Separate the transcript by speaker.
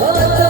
Speaker 1: 我的。